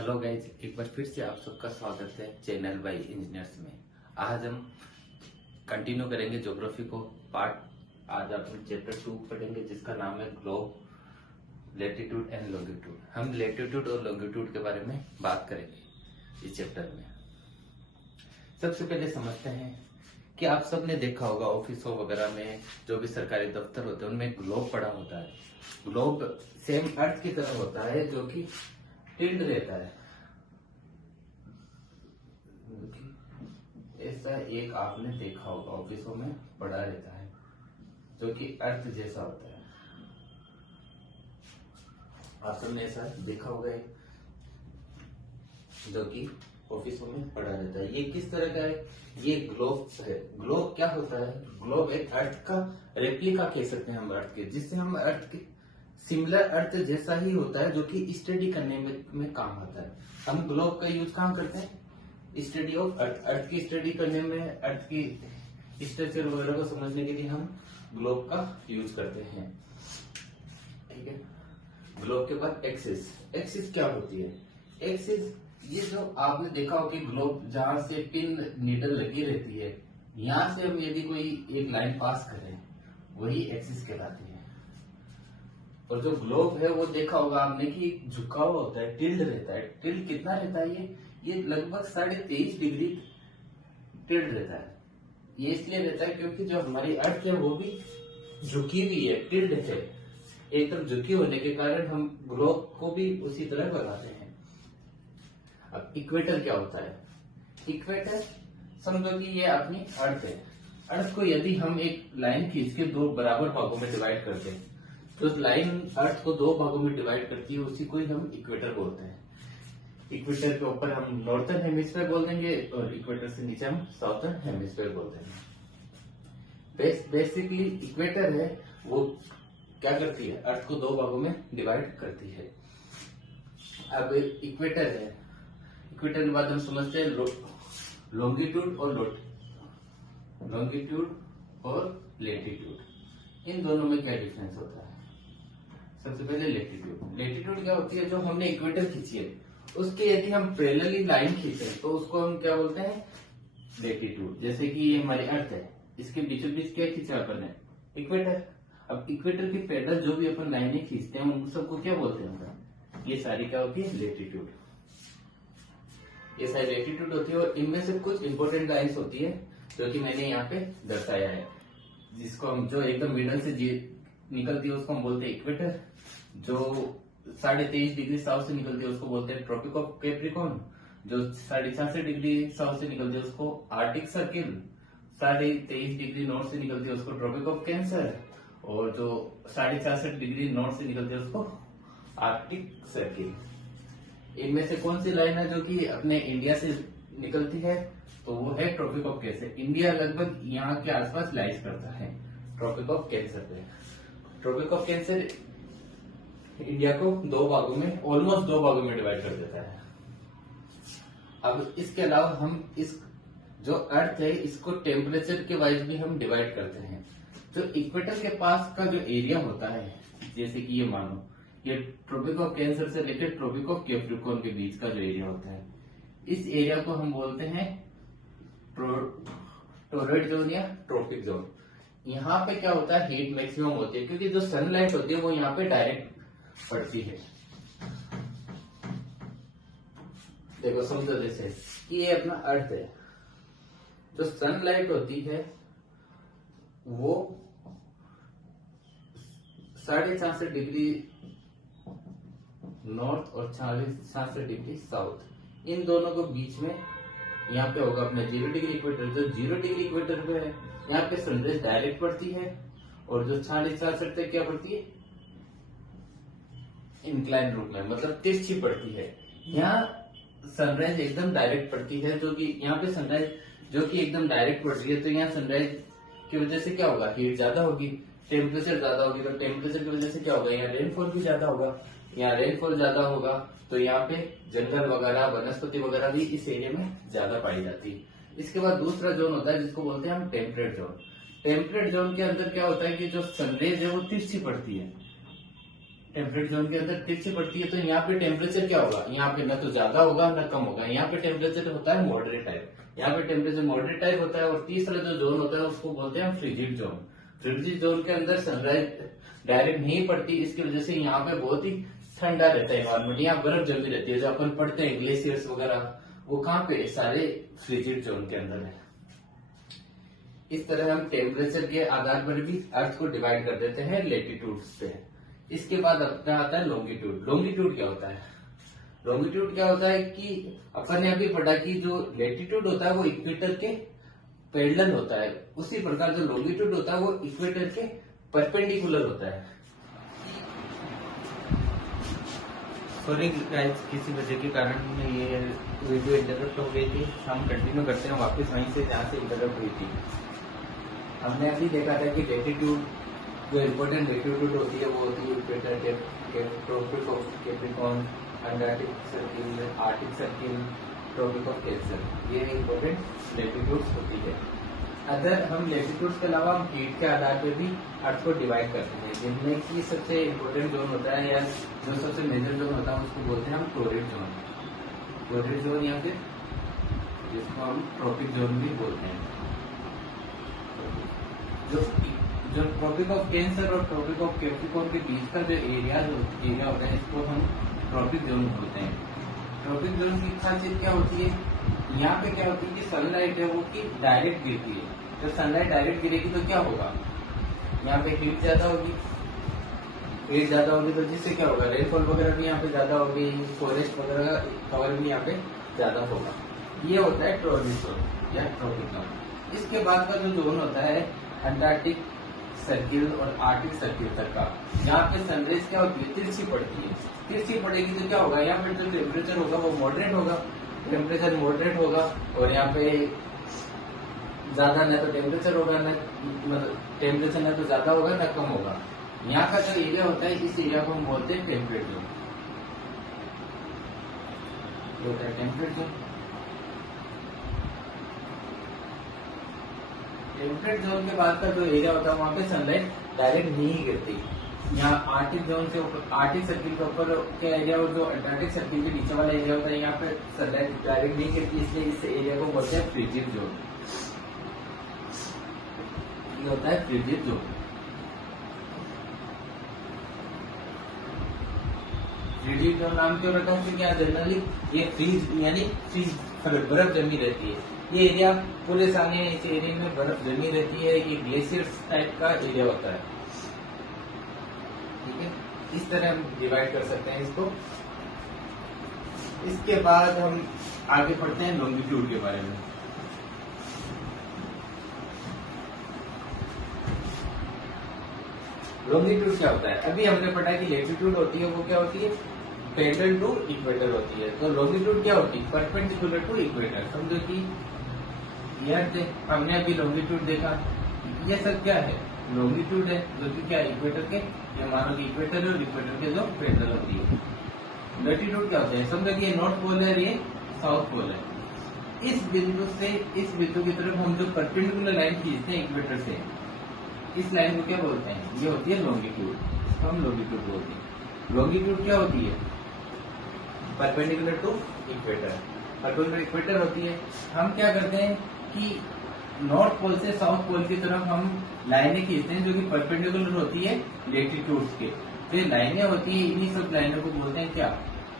Hello guys, एक बार फिर से आप सबका स्वागत है चैनल बाय इंजीनियर्स में। आज हम कंटिन्यू करेंगे ज्योग्राफी को पार्ट। आज अपन चैप्टर 2 पढ़ेंगे जिसका नाम है ग्लोब, लैटिट्यूड एंड लॉन्गिट्यूड। हम लैटिट्यूड और लॉन्गिट्यूड के बारे में बात करेंगे इस चैप्टर में। सबसे पहले समझते हैं कि आप सबने देखा होगा ऑफिसों वगैरह में जो भी सरकारी दफ्तर होते हैं उनमें ग्लोब पड़ा होता है। ग्लोब सेम अर्थ की तरह होता है जो कि टिल्ड रहता है। ऐसा एक आपने देखा होगा ऑफिसों में पड़ा रहता है जो कि अर्थ जैसा होता है। आप सबने ऐसा देखा होगा जो कि ऑफिसों में पड़ा रहता है। ये किस तरह का है? ये ग्लोब है। ग्लोब क्या होता है? ग्लोब एक अर्थ का रेप्लिका कह सकते हैं हम अर्थ के, जिससे हम अर्थ के सिमिलर अर्थ जैसा ही होता है जो कि स्टडी करने में काम आता है। हम ग्लोब का यूज कहाँ करते हैं? Study of earth. अर्थ की स्टडी करने में, अर्थ की स्ट्रक्चर वगैरह को समझने के लिए हम ग्लोब का यूज करते हैं। ठीक है। ग्लोब के बाद एक्सिस। एक्सिस क्या होती है? एक्सिस ये जो आपने देखा हो कि ग्लोब जहां से पिन नीडल लगी रहती है, यहां से हम यदि कोई एक लाइन पास करें वही एक्सिस कहलाती है। और जो ग्लोब है वो देखा होगा आपने कि झुका हुआ होता है, टिल्ड रहता है। टिल्ड कितना रहता है? ये लगभग 23.5 डिग्री टिल्ड रहता है। ये इसलिए रहता है क्योंकि जो हमारी अर्थ है वो भी झुकी हुई है, टिल्ड है। एक तरफ झुकी होने के कारण हम ग्लोब को भी उसी तरह बनाते हैं। अब इक्वेटर क्या होता है? इक्वेटर समझो कि ये अपनी अर्थ है। अर्थ को यदि हम एक लाइन खींच के दो बराबर भागों में डिवाइड करते हैं तो लाइन अर्थ को दो भागों में डिवाइड करती है, उसी को ही हम इक्वेटर बोलते हैं। इक्वेटर के ऊपर हम नॉर्थर्न हेमिस्फीयर बोल देंगे और इक्वेटर से नीचे हम साउथर्न हेमिस्फीयर बोल देंगे। बेसिकली इक्वेटर है वो क्या करती है? अर्थ को दो भागों में डिवाइड करती है। अब इक्वेटर है, इक्वेटर के बाद हम समझते हैं लॉन्गिट्यूड और लैटिट्यूड। इन दोनों में क्या डिफरेंस होता है? सबसे पहले लैटिट्यूड। लैटिट्यूड क्या होती है? जो हमने इक्वेटर खींची है उसके यदि हम पैरेलली लाइन खींचे तो उसको हम क्या बोलते हैं? लैटिट्यूड। जैसे कि ये हमारी अर्थ है, इसके बीचों बीच क्या खींचा अपन ने? इक्वेटर। अब इक्वेटर के पैरेलल जो भी अपन लाइनें खींचते हैं उन सबको क्या बोलते हैं? ये सारी क्या होती है? लैटिट्यूड। ये सारी लैटिट्यूड होती है और इनमें से कुछ इंपॉर्टेंट लाइन्स होती है जो कि मैंने यहाँ पे दर्शाया है, जिसको हम जो एकदम मिडल से निकलती है उसको हम बोलते हैं इक्वेटर। जो 23.5 डिग्री साउथ से निकलती है उसको बोलते हैं ट्रॉपिक ऑफ कैप्रिकॉर्न। जो 66.5 डिग्री साउथ से निकलती है उसको आर्टिक सर्किल। 23.5 डिग्री नॉर्थ से निकलती है उसको ट्रॉपिक ऑफ कैंसर। और जो 66.5 डिग्री नॉर्थ से निकलती है उसको आर्कटिक सर्किल। इनमें से कौन सी लाइन है जो कि अपने इंडिया से निकलती है? तो वो है ट्रॉपिक ऑफ कैंसर। इंडिया लगभग यहाँ के आसपास लाइज करता है ट्रॉपिक ऑफ कैंसर पे। ट्रॉपिक ऑफ कैंसर इंडिया को दो भागों में, ऑलमोस्ट दो भागों में डिवाइड कर देता है। अब इसके अलावा हम इस जो अर्थ है इसको टेम्परेचर के वाइज भी हम डिवाइड करते हैं। जो इक्वेटर के पास का जो एरिया होता है, जैसे कि ये मानो ये ट्रॉपिक ऑफ कैंसर से लेकर ट्रॉपिक ऑफ कैप्रिकॉर्न के बीच का जो एरिया होता है, इस एरिया को हम बोलते हैं टोरॉइड जोन या ट्रॉपिक जोन। यहाँ पे क्या होता है? हीट मैक्सिमम होती है क्योंकि जो सनलाइट होती है वो यहाँ पे डायरेक्ट पड़ती है। देखो समझो जैसे कि ये अपना अर्थ है, जो सनलाइट होती है वो 66.5 डिग्री नॉर्थ और 66 डिग्री साउथ, इन दोनों को बीच में यहाँ पे होगा अपना 0 डिग्री इक्वेटर। जो 0 डिग्री इक्वेटर पे है यहाँ पे सनराइज डायरेक्ट पड़ती है और जो 66 तक क्या पड़ती है? इंक्लाइन रूप में, मतलब तिरछी पड़ती है। यहाँ सनराइज एकदम डायरेक्ट पड़ती है, जो कि यहाँ पे सनराइज जो कि एकदम डायरेक्ट पड़ रही है, तो यहाँ सनराइज की वजह से क्या होगा? हीट ज्यादा होगी, टेम्परेचर ज्यादा होगी, तो टेम्परेचर की वजह से क्या होगा? यहाँ रेनफॉल भी ज्यादा होगा। यहाँ रेनफॉल ज्यादा होगा तो यहाँ पे जंगल वगैरह, वनस्पति वगैरह भी इस एरिया में ज्यादा पाई जाती है। इसके बाद दूसरा जोन होता है जिसको बोलते हैं हम टेम्परेट जोन। टेम्परेट जोन के अंदर क्या होता है कि जो सनरेज है वो तिरछी पड़ती है, टेम्परेट जोन के अंदर तिरछी पड़ती है, तो यहाँ पे टेम्परेचर क्या होगा, यहाँ पे न तो ज्यादा होगा न कम होगा। यहाँ पे टेम्परेचर होता है मॉडरेट टाइप, यहाँ पे टेम्परेचर मॉडरेट टाइप होता है। और तीसरा जो जोन होता है उसको बोलते हैं फ्रिजिड जोन। फ्रिजिड जोन के अंदर सनराइज डायरेक्ट नहीं पड़ती, इसकी वजह से यहाँ पे बहुत ही ठंडा रहता है एनवायरमेंट, यहाँ बर्फ जमी रहती है। जो अपन पढ़ते हैं ग्लेशियर्स वगैरह, वो कहाँ पे, सारे फ्रिजिड जोन के अंदर है। इस तरह हम टेम्परेचर के आधार पर भी अर्थ को डिवाइड कर देते हैं लेटीट्यूड पे। इसके बाद अपना आता है लॉन्गिट्यूड। लॉन्गिट्यूड क्या होता है, लॉन्गिट्यूड क्या होता है कि अपन ने अभी पढ़ा कि जो लेटीट्यूड होता है वो इक्वेटर के पैरेलल होता है, उसी प्रकार जो लॉन्गिट्यूड होता है वो इक्वेटर के परपेंडिकुलर होता है। सॉरी गाइस, किसी वजह के कारण ये वीडियो इंटरप्ट हो गई थी। हम कंटिन्यू करते हैं वापस वहीं से जहाँ से इंटरप्ट हुई थी। हमने अभी देखा था कि लेटीट्यूड, जो इम्पोर्टेंट लेटीट्यूड होती है वो होती है equator, tropic of Capricorn, Antarctic circle, Arctic circle, tropic of Cancer, ये इम्पोर्टेंट लेटीट्यूड्स होती है। अगर हम लेटीट्यूड्स के अलावा हम हीट के आधार पर भी अर्थ को डिवाइड करते हैं, जिनमें की सबसे इम्पोर्टेंट जोन होता है या जो सबसे मेजर जोन होता है उसको बोलते हैं हम टोरिड जोन। टोरिड जोन या फिर जिसको हम ट्रॉपिक जोन भी बोलते हैं। जो ट्रॉपिक ऑफ कैंसर और ट्रॉपिक ऑफ कैप्रिकॉर्न के बीच का जो एरिया होता है इसको हम ट्रॉपिक जोन बोलते हैं। ट्रॉपिक जोन की खासियत क्या होती है, यहाँ पे क्या होती है कि सनलाइट है वो की डायरेक्ट गिरती है। जब सनलाइट डायरेक्ट गिरेगी तो क्या होगा, यहाँ पे हीट ज्यादा होगी, हीट ज्यादा होगी तो जिससे क्या होगा, रेनफॉल वगैरह भी यहाँ पे ज्यादा होगी, फॉरेस्ट वगैरह का कवर भी यहाँ पे ज्यादा होगा। ये होता है टोरिड जोन या ट्रॉपिक जोन। इसके बाद का जो जोन होता है अंटार्कटिक सर्किल और आर्टिक सर्किल तक का, यहाँ पे सनराइज क्या होती है, तिरछी पड़ती है। तिरछी पड़ेगी तो क्या होगा, यहाँ पे जो टेम्परेचर होगा वो मॉडरेट होगा, टेम्परेचर मॉडरेट होगा। और यहाँ पे ज्यादा न तो टेम्परेचर होगा, न मतलब टेम्परेचर न तो ज्यादा होगा न कम होगा। यहाँ का जो एरिया होता है इस एरिया को हम बोलते हैं टेम्परेट जोन, ये होता है टेम्परेट जोन। टेम्परेट जोन के बाद का जो एरिया होता है वहाँ पे सनलाइट डायरेक्ट नहीं गिरती। यहाँ आर्टिक जोन से ऊपर, आर्टिक सर्किल के ऊपर क्या एरिया हो, जो अंटार्कटिक सर्किल के नीचे वाला एरिया होता है, यहाँ पे सनलाइट डायरेक्ट नहीं गिरती, इसलिए इस एरिया को बोलते हैं फ्रिजिड जोन। ये होता है फ्रिजिड जोन। फ्रिजिड जोन नाम क्यों रखा है, क्योंकि यहाँ जनरली ये फ्रीज यानी फ्रीज बर्फ जमी रहती है। ये एरिया पूरे साल में इस एरिया में बर्फ जमी रहती है, ये ग्लेशियर टाइप का एरिया होता है। ठीक है, इस तरह हम डिवाइड कर सकते हैं इसको। इसके बाद हम आगे पढ़ते हैं लॉन्गिट्यूड के बारे में। लॉन्गिट्यूड क्या होता है, अभी हमने पढ़ा कि लेटीट्यूड होती है वो क्या होती है, पैरेलल टू इक्वेटर होती है। तो लॉन्गिट्यूड क्या होती है, परपेंडिकुलर टू इक्वेटर। समझो कि हमने अभी लॉन्गिट्यूड देखा, ये सब क्या है, लॉन्गिट्यूड है जो कि क्या इक्वेटर के, ये मानो कि इक्वेटर और इक्वेटर के जो पैरेलल होती है। लैटिट्यूड क्या होता है, समझो कि ये नॉर्थ पोल है, ये साउथ पोल है। इस बिंदु से इस बिंदु की तरफ हम जो परपेंडिकुलर लाइन खींचते हैं इक्वेटर से, इस लाइन को क्या बोलते हैं, ये होती है लॉन्गिट्यूड, हम लॉन्गिट्यूड बोलते हैं। लॉन्गिट्यूड क्या होती है, perpendicular to equator, perpendicular equator होती है। हम क्या करते हैं कि नॉर्थ पोल से साउथ पोल की तरफ हम लाइनें खींचते हैं जो कि परपेंडिकुलर होती है लेटीट्यूड्स के। तो ये लाइनें होती है, इन्हीं सब लाइनों को बोलते हैं क्या,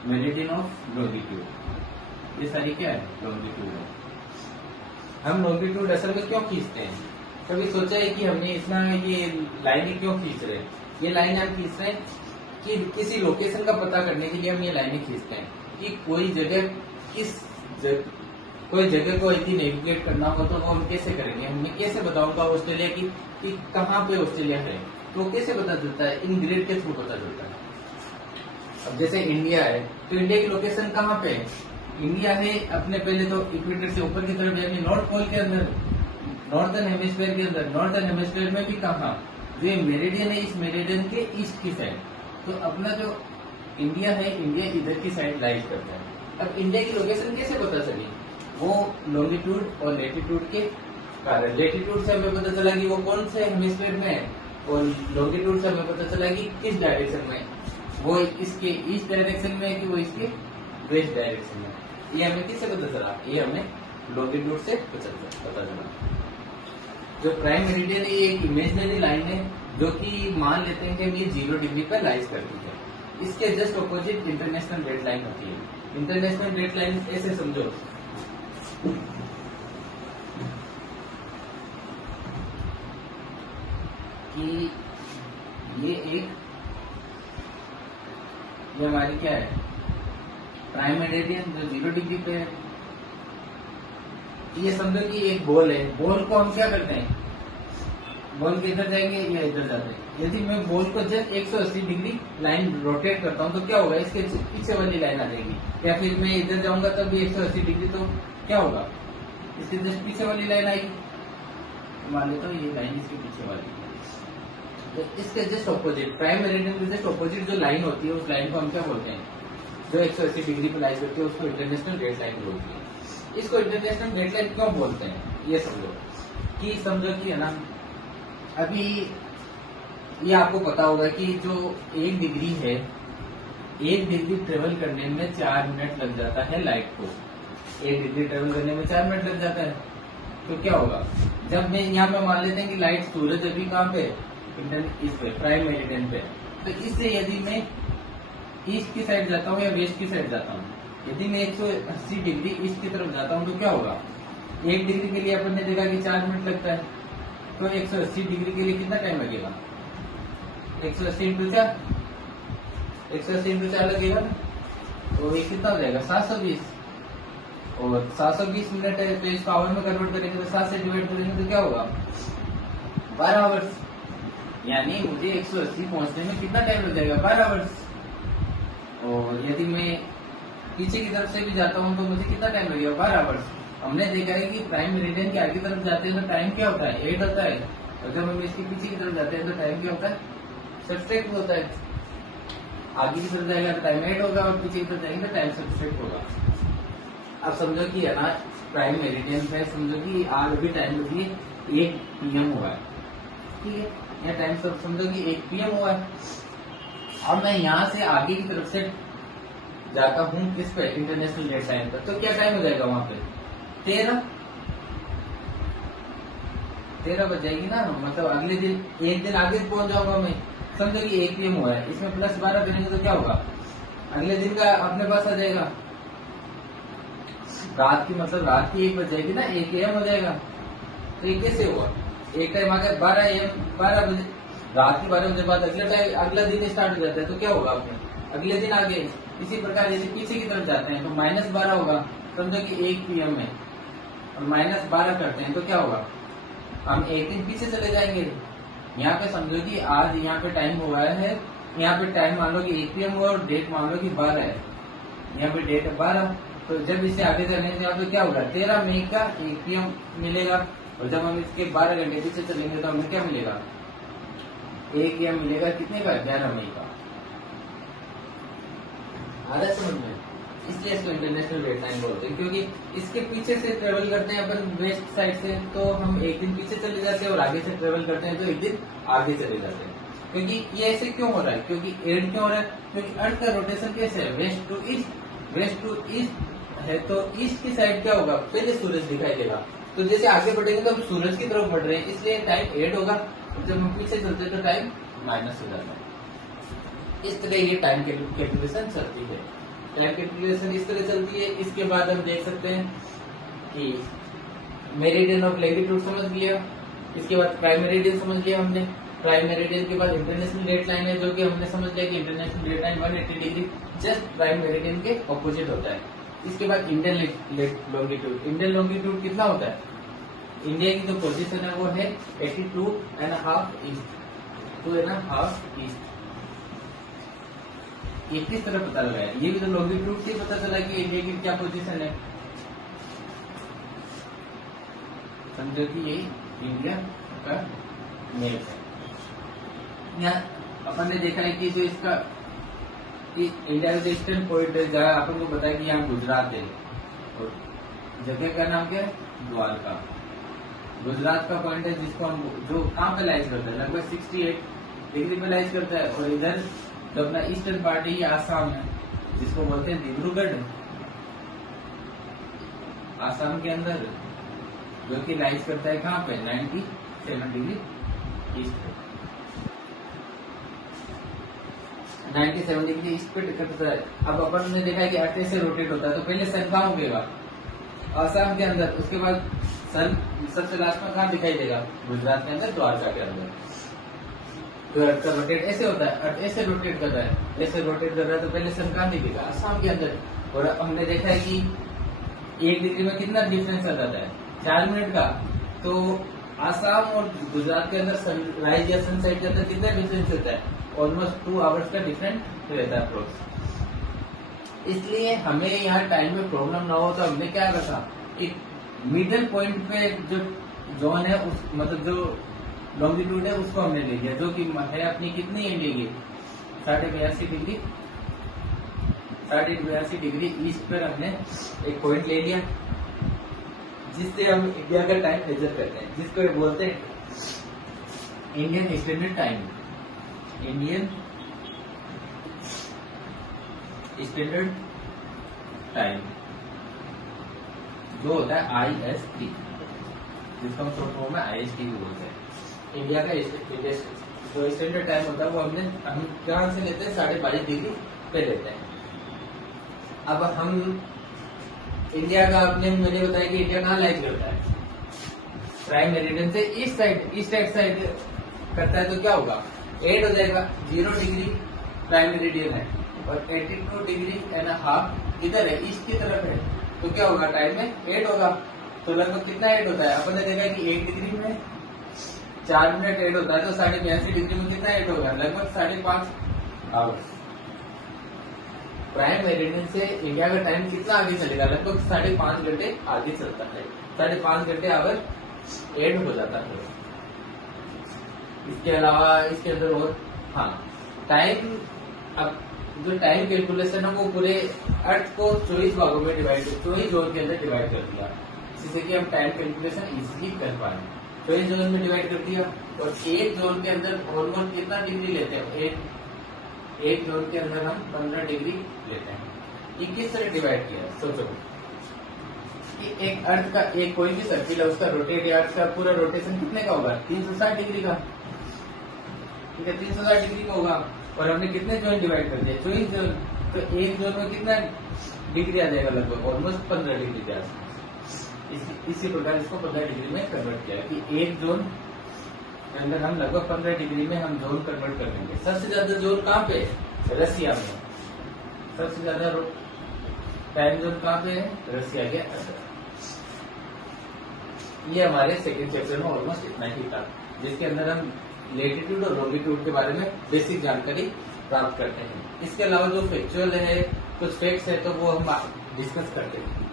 मेरिडियन ऑफ लॉन्गिट्यूड। ये सारी क्या है, लॉन्गिट्यूड है। हम लॉन्गिट्यूड असल में क्यों खींचते हैं, कभी सोचा है कि हमने इतना ये लाइनें क्यों खींच रहे हैं। ये लाइन हम खींच रहे हैं कि किसी लोकेशन का पता करने के लिए हम ये लाइनें खींचते हैं कि कोई जगह कोई जगह को यदि नेविगेट करना हो तो वो हम कैसे करेंगे, हमने कैसे बताऊंगा ऑस्ट्रेलिया की कि कहाँ पे ऑस्ट्रेलिया है, तो कैसे पता चलता है, इन ग्रिड के थ्रू पता चलता है। अब जैसे इंडिया है तो इंडिया की लोकेशन कहाँ पे है, इंडिया है अपने पहले तो इक्वेटर से ऊपर की तरफ यानी नॉर्थ पोल के अंदर, नॉर्थर्न हेमिस्फीयर के अंदर। नॉर्थर्न हेमिस्फीयर में भी कहाँ, जो मेरिडियन है इस मेरिडियन के ईस्ट की साइड। तो अपना जो इंडिया है, इंडिया इधर की साइड लाइज करता है। अब इंडिया की लोकेशन कैसे पता चली, वो लॉन्गिट्यूड और लेटीट्यूड के कारण। लेटीट्यूड से हमें पता चला कि वो कौन से हेमिस्फीयर में है और लॉन्गिट्यूड से हमें पता चला कि किस डायरेक्शन में। वो इसके ईस्ट डायरेक्शन में है कि वो इसके वेस्ट डायरेक्शन में। ये हमें किससे पता चला? ये हमें लॉन्गिट्यूड से पता चला। जो प्राइम मेरिडियन है ये एक इमेजिनरी लाइन है जो कि मान लेते हैं कि ये 0 डिग्री पर लाइज करती है। इसके just opposite international dead line होती है। इंटरनेशनल डेड लाइन ऐसे समझो कि ये हमारी क्या है? प्राइम मेरिडियन जो 0 डिग्री पे है। ये समझो कि एक बॉल है। बॉल को हम क्या करते हैं? बॉल के इधर जाएंगे या इधर जाते हैं। यदि मैं बॉल को जस्ट 180 डिग्री लाइन रोटेट करता हूँ तो क्या होगा? इसके पीछे वाली लाइन आ जाएगी। या फिर मैं इधर जाऊंगा तब भी 180 डिग्री, तो क्या होगा? इसके जस्ट पीछे वाली लाइन आएगी। मान लेता हूँ ये लाइन इसके पीछे वाली। तो इसके जस्ट ऑपोजिट, प्राइम मेरिडियन के जस्ट ऑपोजिट जो लाइन होती है उस लाइन को हम क्या बोलते हैं? जो 180 डिग्री पे लाइज करती है उसको इंटरनेशनल डेड लाइन बोलते हैं। इसको इंटरनेशनल डेड लाइन क्यों बोलते हैं? ये समझो कि है ना, अभी ये आपको पता होगा कि जो 1 डिग्री है, 1 डिग्री ट्रेवल करने में 4 मिनट लग जाता है लाइट को। 1 डिग्री ट्रेवल करने में 4 मिनट लग जाता है। तो क्या होगा? जब मैं यहाँ पे मान लेते हैं कि लाइट सूरज अभी कहाँ पे? इस पे प्राइम मेरिडियन पे। तो इससे यदि मैं ईस्ट की साइड जाता हूँ या वेस्ट की साइड जाता हूँ, यदि मैं 180 डिग्री ईस्ट की तरफ जाता हूँ तो क्या होगा? 1 डिग्री के लिए अपन ने देखा कि 4 मिनट लगता है, तो 180 डिग्री के लिए कितना टाइम लगेगा? 180 इंटू 4, 180 इंटू 4 लगेगा ना, तो ये कितना हो जाएगा? 720। और 720 मिनट है तो इसको आवर में कन्वर्ट करेंगे तो 7 से डिवाइड करेंगे तो क्या होगा? 12 आवर्स। यानी मुझे 180 पहुंचने में कितना टाइम लग जाएगा? 12 आवर्स। और यदि मैं पीछे की तरफ से भी जाता हूँ तो मुझे कितना टाइम लगेगा? 12 आवर्स। हमने देखा है कि प्राइम मेरिडियन के आगे तरफ जाते हैं तो टाइम क्या होता है? 8 होता है। और जब हम इसके पीछे की तरफ जाते हैं तो टाइम क्या होता है? सब्सट्रैक्ट होता है। आगे की तरफ जाएगा तो टाइम 8 होगा और पीछे की तरफ जाएंगे तो टाइम सब्सट्रैक्ट होगा। अब समझो कि है ना, प्राइम मेरिडियन में समझो कि आज भी टाइम लगी 1 PM हुआ है, ठीक है? यह टाइम समझो कि 1 PM हुआ है। अब मैं यहाँ से आगे की तरफ से जाता हूँ किस पे? इंटरनेशनल डेड लाइन पर। तो क्या टाइम हो जाएगा वहां पे? 13 बज जाएगी ना। मतलब अगले दिन 1 दिन आगे पहुंच जाऊंगा मैं। समझो कि 1 PM हुआ है, इसमें प्लस 12 करेंगे तो क्या होगा? अगले दिन का अपने पास आ जाएगा। रात की, मतलब रात की 1 बज जाएगी ना, 1 AM हो जाएगा। तो ये कैसे हुआ? एक टाइम आ गया 12 AM, 12 बजे, रात की 12 बजे बाद अगला दिन स्टार्ट हो जाता है तो क्या होगा? आपने अगले दिन आ गए। इसी प्रकार यदि पीछे की तरफ जाते हैं तो -12 होगा। समझो कि 1 PM है और -12 करते हैं तो क्या होगा? हम 1 दिन पीछे चले जाएंगे। यहाँ पे समझो कि आज यहाँ पे टाइम हुआ है, यहाँ पे टाइम मान लो कि 1 PM हुआ और डेट मान लो कि 12 है। यहाँ पे डेट है 12। तो जब इसे आगे करने जाए तो क्या होगा? 13 मई का 1 PM मिलेगा। और जब हम इसके 12 घंटे पीछे चलेंगे तो हमें क्या मिलेगा? 1 AM मिलेगा। कितने का? 11 मई का। आ रहा है समझ में? इसलिए इसको इंटरनेशनल डेड लाइन बोलते हैं, क्योंकि इसके पीछे से ट्रेवल करते हैं अपन वेस्ट साइड से तो हम 1 दिन पीछे चले जाते हैं, और आगे से ट्रेवल करते हैं तो 1 दिन आगे चले जाते हैं। क्योंकि ये ऐसे क्यों हो रहा है? क्योंकि एड क्यों हो रहा है? क्योंकि अर्थ का रोटेशन कैसे है? West to east, west to east है तो ईस्ट की साइड क्या होगा? पहले सूरज दिखाई देगा। तो जैसे आगे बढ़ेंगे तो हम सूरज की तरफ बढ़ रहे हैं, इसलिए टाइम 8 होगा। जब हम पीछे चलते हैं तो टाइम माइनस हो जाता है। इस तरह ये टाइम कैलकुलेशन चलती है। टाइम कैलकुलेशन इस तरह चलती है। इसके बाद हम देख सकते हैं कि मेरिडियन ऑफ लैटिट्यूड समझ लिया, इसके बाद प्राइम मेरिडियन समझ लिया हमने। प्राइम मेरिडियन के बाद इंटरनेशनल डेट लाइन है, जो कि हमने समझ लिया कि international date line 180 degree just prime meridian के ऑपोजिट होता है। इसके बाद इंडियन लॉन्गिट्यूड। इंडियन लॉन्गिट्यूड कितना होता है? इंडिया की जो पोजीशन है वो है 82.5 ईस्ट, 2.5 ईस्ट। ये किस तरह पता लगा है? ये भी तो लॉन्गिट्यूड से पता चला कि इंडिया की क्या पोजीशन है। समझो कि ये इंडिया का मैप है। यहाँ अपन ने देखा है कि जो इसका इंडिया का ईस्टर्न पॉइंट है, जहाँ अपन को बताया कि यहाँ गुजरात है, और जगह का नाम क्या है? द्वारका। गुजरात का पॉइंट है जिसको हम जो कहाँ पे लाइज करते हैं, लगभग 68 डिग्री पे लाइज करता है। और इधर तो अपना ईस्टर्न पार्ट ये आसाम है, जिसको बोलते हैं डिब्रूगढ़, आसाम के अंदर, जो कि लाइज करता है कहाँ पे 97 डिग्री ईस्ट पे, 97 डिग्री ईस्ट पे करता है। अब अपन ने देखा है कि अर्थ से रोटेट होता है, तो पहले सन कहाँ उगेगा आसाम के अंदर, उसके बाद सन सबसे लास्ट में कहाँ दिखाई देगा गुजरात के अंदर, द्वारका के अंदर। तो अर्थ का रोटेट ऐसे होता है, अर्थ ऐसे रोटेट कर रहा है, ऐसे रोटेट कर रहा है, तो पहले सन कहाँ दिखेगा आसाम के अंदर। और हमने देखा है कि 1 डिग्री में कितना डिफरेंस आ जाता है 4 मिनट का। तो आसाम और गुजरात के अंदर सनराइज या सनसेट के अंदर कितना डिफरेंस रहता है, ऑलमोस्ट 2 आवर्स का डिफरेंट रहता है अप्रोक्स। इसलिए हमें यहाँ टाइम में प्रॉब्लम ना हो, तो हमने क्या रखा, एक मिडल पॉइंट पे जो जोन है उस मतलब जो लॉन्गिट्यूड है उसको हमने ले लिया, जो कि है अपनी कितनी इंडिया की 82.5 डिग्री ईस्ट पर हमने एक पॉइंट ले लिया, जिससे हम इंडिया का टाइम मेजर करते हैं, जिसको ये बोलते हैं Indian standard time, Indian standard time, जो होता है IST, जिसको हम शॉर्ट फॉर्म में IST भी बोलते हैं। इंडिया का जो स्टैंडर्ड टाइम होता है वो हम कहाँ से लेते हैं 22.5 डिग्री पे लेते हैं। अब हम इंडिया का मैंने बताया कि इंडिया कहाँ लाइज करता है, प्राइम मेरिडियन से ईस्ट साइड करता है, तो क्या होगा 8 हो जाएगा, 0 डिग्री प्राइम मेरिडियन है और 82 डिग्री एंड हाफ इधर है, ईस्ट की तरफ है, तो क्या होगा टाइम में 8 होगा। तो लगभग कितना 8 होता है, अपन ने देखा है कि 1 डिग्री में 4 मिनट 8 होता है, तो 82.5 डिग्री में कितना 8 होगा, लगभग 5.5 आवर्स। प्राइम मेरिडियन से इंडिया का टाइम कितना आगे चलेगा, लगभग 5.5 घंटे आगे चलता है, 5.5 घंटे आवर 8 हो जाता है। इसके अलावा इसके अंदर और टाइम, अब जो टाइम कैलकुलेशन है वो पूरे अर्थ को 24 भागों में डिवाइड, 24 जोन के अंदर डिवाइड कर दिया, जिससे कि हम टाइम कैलकुलेशन इजीली कर पाए। 24 जोन में डिवाइड कर दिया, और एक जोन के अंदर ऑलमोस्ट कितना डिग्री लेते हैं, एक जोन के अंदर हम 15 डिग्री लेते हैं। ये किस तरह डिवाइड किया, सोचो कि एक अर्थ का एक कोई भी सर्किल है, उसका रोटेट या अर्थ का पूरा रोटेशन कितने का होगा 360 डिग्री का, ठीक है 360 डिग्री का होगा, और हमने कितने जोन डिवाइड कर दिए 24 जोन, तो एक जोन में कितना डिग्री आ जाएगा, लगभग ऑलमोस्ट 15 डिग्री के आसपास। इसी प्रकार इसको 15 डिग्री में कन्वर्ट किया कि एक जोन के अंदर हम लगभग 15 डिग्री में हम जोन कन्वर्ट कर देंगे। सबसे ज्यादा जोन कहाँ पे है, रसिया में, सबसे ज्यादा टाइम जोन कहाँ पे है, रसिया के अंदर। ये हमारे सेकंड चैप्टर में ऑलमोस्ट इतना ही था, जिसके अंदर हम लेटीट्यूड और लॉन्गिट्यूड के बारे में बेसिक जानकारी प्राप्त करते हैं। इसके अलावा जो फैक्चुअल है, कुछ फैक्ट्स है, तो वो हम डिस्कस करते हैं।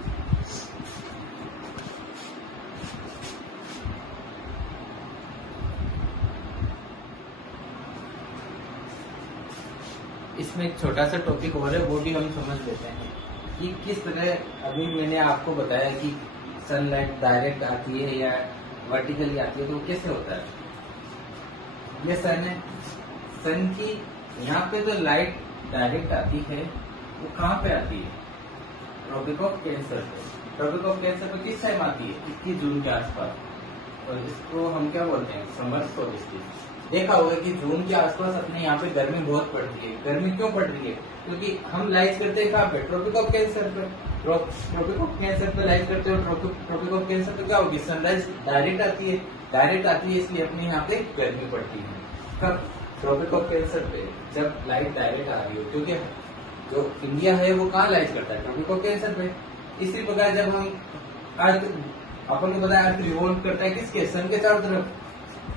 इसमें एक छोटा सा टॉपिक और है, वो भी हम समझ लेते हैं कि किस तरह, अभी मैंने आपको बताया कि सनलाइट डायरेक्ट आती है या वर्टिकली आती है, तो कैसे होता है। ये सन है, सन की यहाँ पे जो लाइट डायरेक्ट आती है वो कहाँ पे आती है, ट्रॉपिक ऑफ कैंसर पे। ट्रॉपिक ऑफ कैंसर पे किस टाइम आती है, 21 जून के आसपास, और इसको हम क्या बोलते हैं, समर सोल्स्टिस। देखा होगा कि जून के आसपास अपने यहाँ पे गर्मी बहुत पड़ती है। गर्मी क्यों पड़ रही है, क्योंकि हम लाइज करते हैं कहाँ पे, ट्रॉपिक ऑफ कैंसर पे। ट्रॉपिक ऑफ कैंसर पे लाइज करते हो, ट्रॉपिक ऑफ कैंसर पे क्या होगी, सनराइज डायरेक्ट आती है, इसलिए अपने यहाँ पे गर्मी पड़ती है। कब, ट्रॉपिक ऑफ कैंसर पे जब लाइट डायरेक्ट आ रही हो, क्योंकि जो इंडिया है वो कहाँ लाइज करता है, ट्रॉपिक ऑफ कैंसर पे। इसी प्रकार जब हम अर्थ, अपन को पता है अर्थ रिवॉल्व करता है किसके, सन के चारों तरफ,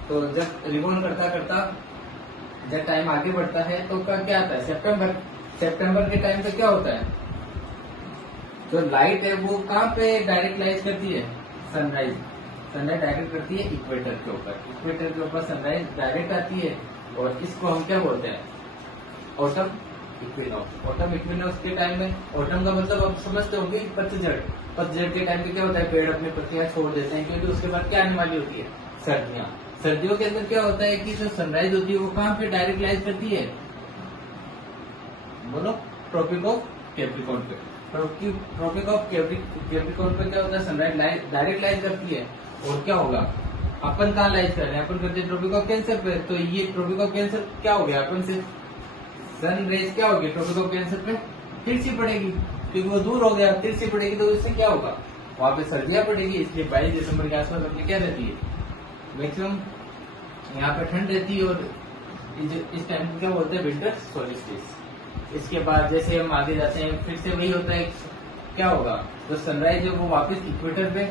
तो जब रिवॉल्व करता जब टाइम आगे बढ़ता है तो क्या आता है, सितंबर के टाइम पे क्या होता है, जो लाइट है वो कहाँ पे डायरेक्ट लाइज करती है, सनराइज डायरेक्ट करती है इक्वेटर के ऊपर सनराइज डायरेक्ट आती है, और इसको हम क्या बोलते हैं, ऑटम इक्विनॉक्स के टाइम में। ऑटम का मतलब आप समझते होंगे पतझड़ के टाइम पे क्या होता है, पेड़ अपनी पत्तियां छोड़ देते हैं, क्योंकि उसके बाद क्या आने वाली होती है, सर्दियों के अंदर क्या होता है कि जो सनराइज होती है वो कहाँ पे डायरेक्ट लाइज करती है, बोलो, ट्रॉपिक ऑफ कैप्रिकॉर्न पे। ट्रॉपिक ऑफ कैप्रिकॉर्न पे क्या होता है, सनराइज डायरेक्ट लाइज करती है। और क्या होगा, अपन कहाँ लाइज कर रहे हैं, अपन करते हैं ट्रॉपिक ऑफ कैंसर पे। तो ये ट्रॉपिक ऑफ कैंसर क्या हो गया, अपन से सन रेज क्या होगी ट्रॉपिक ऑफ कैंसर पे तिरछी पड़ेगी, क्योंकि वो दूर हो गया, तिरछी पड़ेगी तो इससे क्या होगा, वहां पे सर्दियां पड़ेगी। इसलिए 22 दिसंबर के आसपास अपनी क्या रहती है, मैक्सिमम यहाँ पे ठंड रहती है। और इस टाइम को क्या बोलते हैं, विंटर सोलिस्टिस। इसके बाद जैसे हम आगे जाते हैं, फिर से वही होता है, क्या होगा, तो सनराइज है वो वापस इक्वेटर पे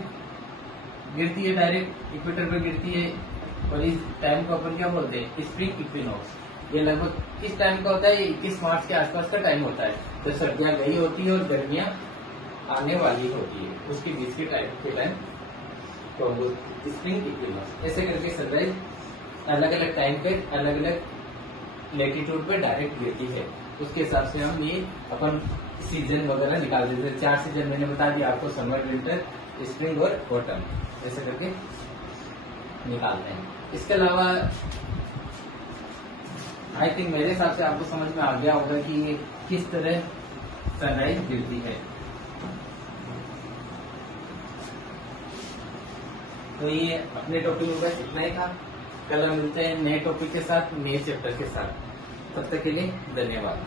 गिरती है, डायरेक्ट इक्वेटर पे गिरती है। और इस टाइम को अपन क्या बोलते हैं, स्प्रिंग इक्विनॉक्स। ये लगभग किस टाइम का होता है, ये 21 मार्च के आसपास का टाइम होता है। तो सर्दियां गई होती है और गर्मियां आने वाली होती है, उसके बीच के टाइम तो स्प्रिंग इक्विनॉक्स। ऐसे करके सनराइज अलग अलग टाइम पे अलग अलग लेटीट्यूड पे डायरेक्ट गिरती है। उसके हिसाब से हम ये अपन सीजन वगैरह निकाल देते हैं। 4 सीजन मैंने बता दिया आपको, समर, विंटर, स्प्रिंग और ऑटम, ऐसे करके निकालते हैं। इसके अलावा आई थिंक मेरे हिसाब से आपको समझ में आ गया होगा कि ये किस तरह सनराइज गिरती है। तो ये अपने टॉपिक में बस इतना ही था। कल हम मिलते हैं नए टॉपिक के साथ, नए चैप्टर के साथ। तब तक के लिए धन्यवाद।